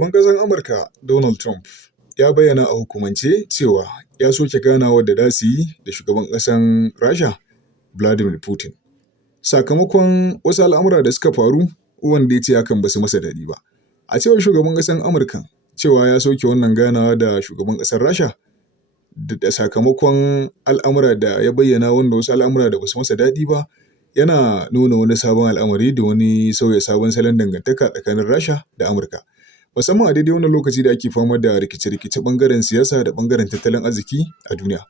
Shugaban ƙasar Amurka Donald Trump ya bayyana a hukumance cewa ya soke ganawar da za su yi da shugaban ƙasar Rasha Vladimir Putin. Sakamakon wasu al'amura da suka faru wanda ya ce hakan ba su masa daɗi ba. A cewar shugaban ƙasar Amurka cewa ya soke wannan ganawa da shugaban ƙasar Rasha da sakamakon al'amura da ya bayyana wanda wasu al'amura da ba su masa daɗi ba yana nuna wani sabon al'amari da wani sauya sabon salon dangantaka tsakanin Rasha da Amurka. Musamman a daidai wannan lokaci da ake fama da rikice-rikice ɓangaren siyasa da ɓangaren tattalin arziki a duniya.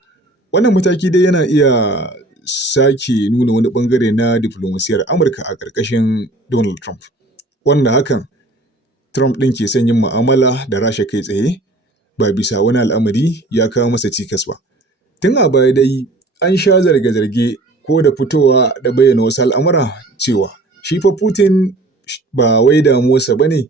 Wannan mataki dai yana iya sake nuna wani ɓangare na diflomasiyyar Amurka a ƙarƙashin Donald Trump. Wanda hakan Trump ɗin ke son yin mu'amala da Rasha kai tsaye ba bisa wani al'amari ya kawo masa cikas ba. Tun a baya dai an sha zarge-zarge ko da fitowa da bayyana wasu al'amura cewa shi fa Putin ba wai damuwarsa ba ne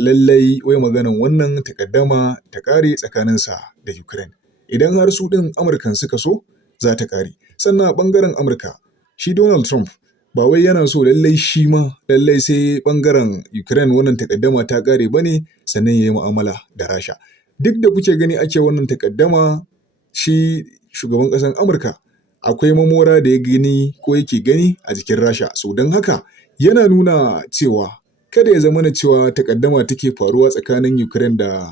lallai wai maganan wannan takaddama ta ƙare tsakaninsa da Ukraine. Idan har su ɗin Amurkan suka so za ta ƙare. Sannan a ɓangaren Amurka shi Donald Trump ba wai yana so lallai shi ma lallai sai ɓangaren Ukraine wannan takaddama ta ƙare ba ne sannan ya yi mu'amala da Rasha. Duk da kuke gani ake wannan takaddama shi shugaban ƙasar Amurka akwai mamora da ya gani ko yake gani a jikin Rasha. So don haka yana nuna cewa kada ya zamana cewa takaddama take faruwa tsakanin Ukraine da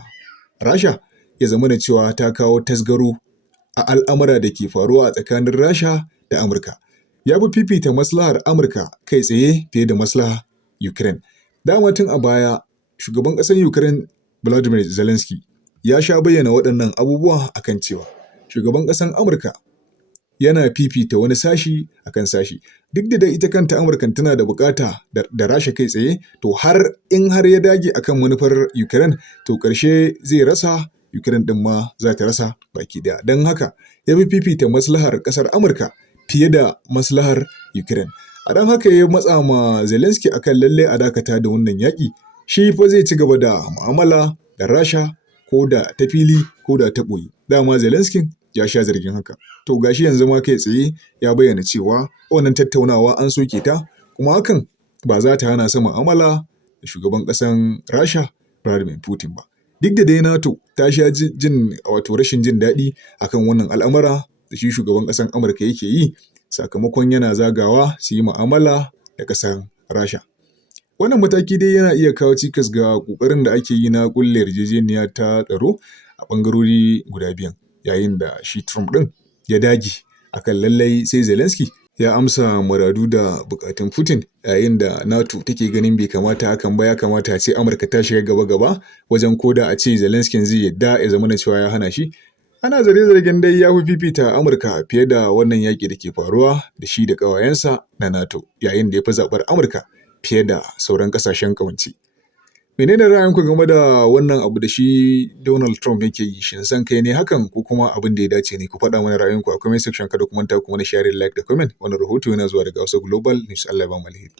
Rasha ya zamana cewa ta kawo tasgaro a al'amura da ke faruwa a tsakanin Rasha da Amurka. Ya fi fifita maslahar Amurka kai tsaye fiye da maslahar Ukraine. Dama tun a baya shugaban ƙasar Ukraine Volodymyr Zelensky ya sha bayyana waɗannan abubuwa akan cewa shugaban ƙasar Amurka yana fifita wani sashi akan sashi. Duk da ita kanta Amurkan tana da buƙata da Rasha kai tsaye, to har in har ya dage akan manufar Ukraine, to ƙarshe zai rasa Ukraine ɗin ma za ta rasa baki ɗaya. Don haka ya fi fifita maslahar ƙasar Amurka fiye da maslahar Ukraine. A don haka ya matsa ma Zelensky akan lallai a dakata da wannan yaƙi. Shi fa zai ci gaba da mu'amala da Rasha ko da ta fili ko da ta ɓoye. Dama Zelensky ya sha zargin haka. To gashi yanzu ma kai tsaye ya bayyana cewa wannan tattaunawa an soke ta kuma hakan ba za ta hana sa mu'amala da shugaban ƙasar Rasha Vladimir Putin ba. Duk da dai NATO ta sha rashin jin daɗi akan wannan al'amura da shi shugaban ƙasar Amurka yake yi sakamakon yana zagawa su yi mu'amala da ƙasar Rasha. Wannan mataki dai yana iya kawo cikas ga ƙoƙarin da ake yi na ƙulla yarjejeniya ta tsaro a ɓangarori guda biyan, yayin da shi Trump ɗin ya dage akan lallai sai Zelensky ya amsa muradu da buƙatun Putin, yayin da NATO take ganin bai kamata hakan ba, ya kamata a ce Amurka ta shiga gaba-gaba wajen koda a ce Zelensky zai yadda ya zamana cewa ya hana shi. Ana zarge-zargen dai ya fi fifita Amurka fiye da wannan yaƙi da ke faruwa da shi da ƙawayensa na NATO, yayin da ya fi zaɓar Amurka fiye da sauran ƙasashen ƙawance. Menene ra'ayinku game da wannan abu da shi Donald Trump yake yi? Shin san kai ne hakan ko kuma abin da ya dace ne? Ku faɗa mana ra'ayinku a comment section, kada ku manta ku mana share, like da comment. Wannan rahoto yana zuwa daga Hausa Global News. Allah ya ba mu alheri.